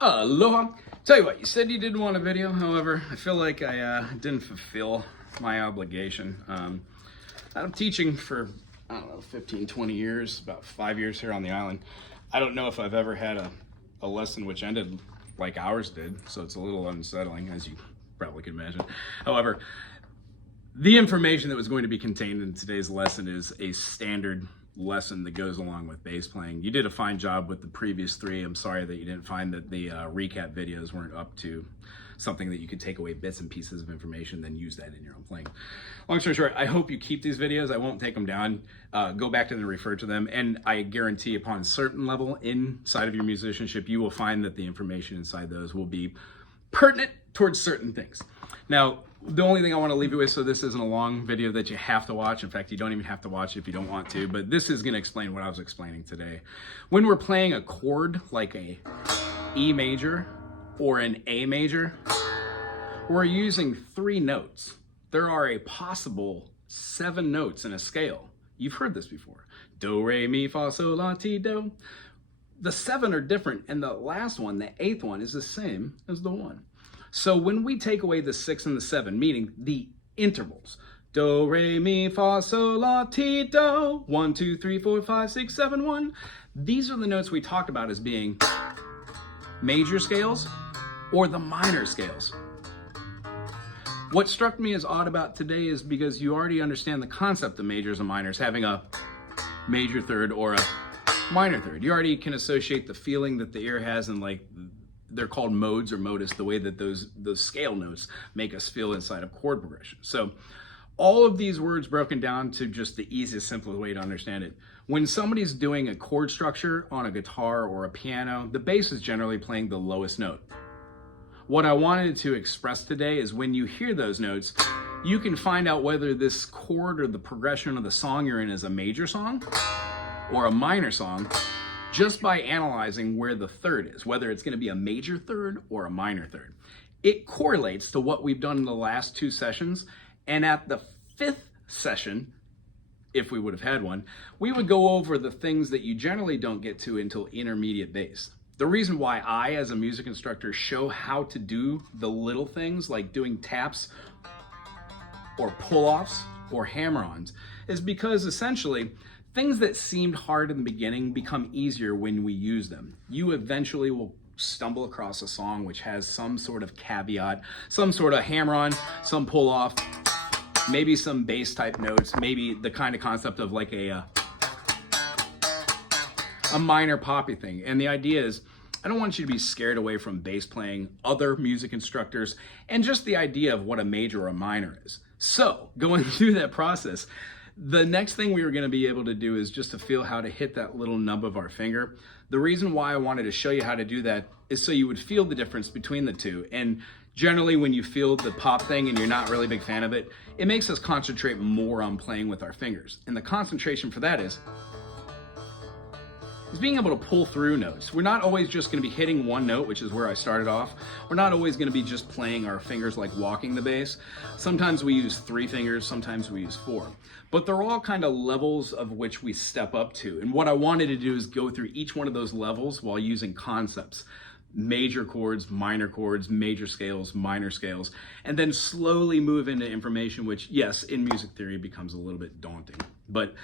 Aloha. Tell you what, you said you didn't want a video. However, I feel like I didn't fulfill my obligation. I'm teaching for, I don't know, 15, 20 years, about 5 years here on the island. I don't know if I've ever had a lesson which ended like ours did, so it's a little unsettling, as you probably can imagine. However, the information that was going to be contained in today's lesson is a standard lesson that goes along with bass playing. You did a fine job with the previous three. I'm sorry that you didn't find that the recap videos weren't up to something that you could take away bits and pieces of information, then use that in your own playing. Long story short, I hope you keep these videos. I won't take them down. Go back to them and refer to them. And I guarantee upon a certain level inside of your musicianship, you will find that the information inside those will be pertinent towards certain things. Now, the only thing I want to leave you with, so this isn't a long video that you have to watch. In fact, you don't even have to watch it if you don't want to, but this is going to explain what I was explaining today. When we're playing a chord like a E major or an A major, we're using 3 notes. There are a possible 7 notes in a scale. You've heard this before. Do, re, mi, fa, sol, la, ti, do. The 7 are different, and the last one, the 8th one, is the same as the 1. So when we take away the 6 and the 7, meaning the intervals, do, re, mi, fa, sol, la, ti, do, 1, 2, 3, 4, 5, 6, 7, 1, these are the notes we talked about as being major scales or the minor scales. What struck me as odd about today is because you already understand the concept of majors and minors, having a major third or a minor third. You already can associate the feeling that the ear has, and like they're called modes or modus, the way that those scale notes make us feel inside of chord progression. So all of these words broken down to just the easiest, simplest way to understand it. When somebody's doing a chord structure on a guitar or a piano, the bass is generally playing the lowest note. What I wanted to express today is when you hear those notes, you can find out whether this chord or the progression of the song you're in is a major song or a minor song, just by analyzing where the third is, whether it's going to be a major third or a minor third. It correlates to what we've done in the last 2 sessions, and at the 5th session, if we would have had one, we would go over the things that you generally don't get to until intermediate bass. The reason why I, as a music instructor, show how to do the little things like doing taps or pull-offs or hammer-ons is because essentially things that seemed hard in the beginning become easier when we use them. You eventually will stumble across a song which has some sort of caveat, some sort of hammer-on, some pull-off, maybe some bass type notes, maybe the kind of concept of like a minor poppy thing. And the idea is, I don't want you to be scared away from bass playing, other music instructors, and just the idea of what a major or a minor is. So going through that process, the next thing we were going to be able to do is just to feel how to hit that little nub of our finger. The reason why I wanted to show you how to do that is so you would feel the difference between the two. And generally when you feel the pop thing and you're not really a big fan of it, it makes us concentrate more on playing with our fingers. And the concentration for that is being able to pull through notes. We're not always just going to be hitting one note, which is where I started off. We're not always going to be just playing our fingers like walking the bass. Sometimes we use 3 fingers, sometimes we use 4. But they're all kind of levels of which we step up to. And what I wanted to do is go through each one of those levels while using concepts. Major chords, major scales, minor scales, and then slowly move into information which, yes, in music theory becomes a little bit daunting. But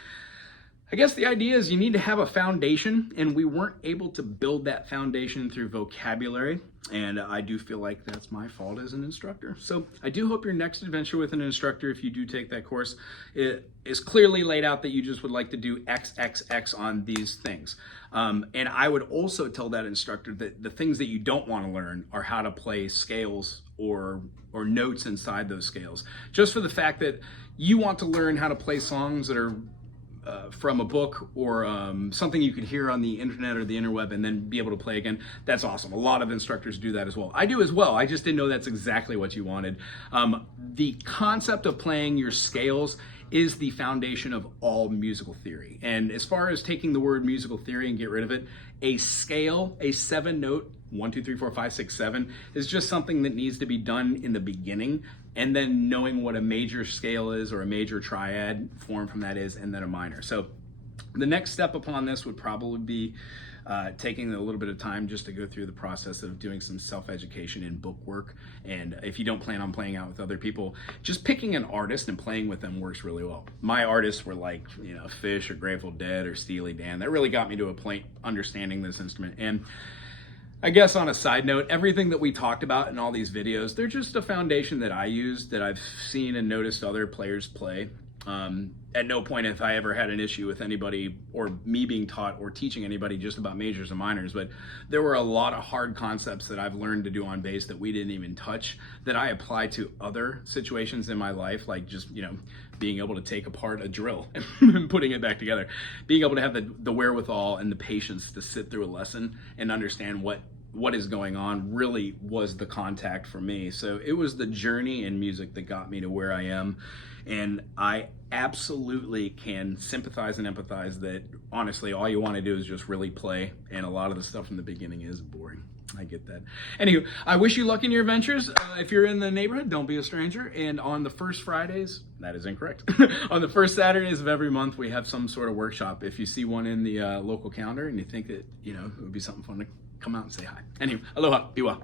I guess the idea is you need to have a foundation, and we weren't able to build that foundation through vocabulary, and I do feel like that's my fault as an instructor. So I do hope your next adventure with an instructor, if you do take that course, it is clearly laid out that you just would like to do XXX on these things. And I would also tell that instructor that the things that you don't want to learn are how to play scales or notes inside those scales. Just for the fact that you want to learn how to play songs that are from a book or something you could hear on the internet or the interweb and then be able to play again, that's awesome. A lot of instructors do that as well. I do as well. I just didn't know that's exactly what you wanted. The concept of playing your scales is the foundation of all musical theory. And as far as taking the word musical theory and get rid of it, a scale, a 7-note, 1, 2, 3, 4, 5, 6, 7, is just something that needs to be done in the beginning, and then knowing what a major scale is or a major triad form from that is, and then a minor. So the next step upon this would probably be taking a little bit of time just to go through the process of doing some self-education and book work. And if you don't plan on playing out with other people, just picking an artist and playing with them works really well. My artists were like, you know, Fish or Grateful Dead or Steely Dan. That really got me to a point understanding this instrument. And I guess on a side note, everything that we talked about in all these videos, they're just a foundation that I use, that I've seen and noticed other players play. At no point have I ever had an issue with anybody or me being taught or teaching anybody just about majors and minors, but there were a lot of hard concepts that I've learned to do on bass that we didn't even touch, that I apply to other situations in my life, like just, you know, being able to take apart a drill and putting it back together, being able to have the wherewithal and the patience to sit through a lesson and understand what is going on really was the contact for me. So it was the journey in music that got me to where I am. And I absolutely can sympathize and empathize that honestly, all you want to do is just really play. And a lot of the stuff in the beginning is boring. I get that. Anywho, I wish you luck in your ventures. If you're in the neighborhood, don't be a stranger. And on the first Fridays, that is incorrect. On the first Saturdays of every month, we have some sort of workshop. If you see one in the local calendar and you think that, you know, it would be something fun to come out and say hi. Anyway, aloha, be well.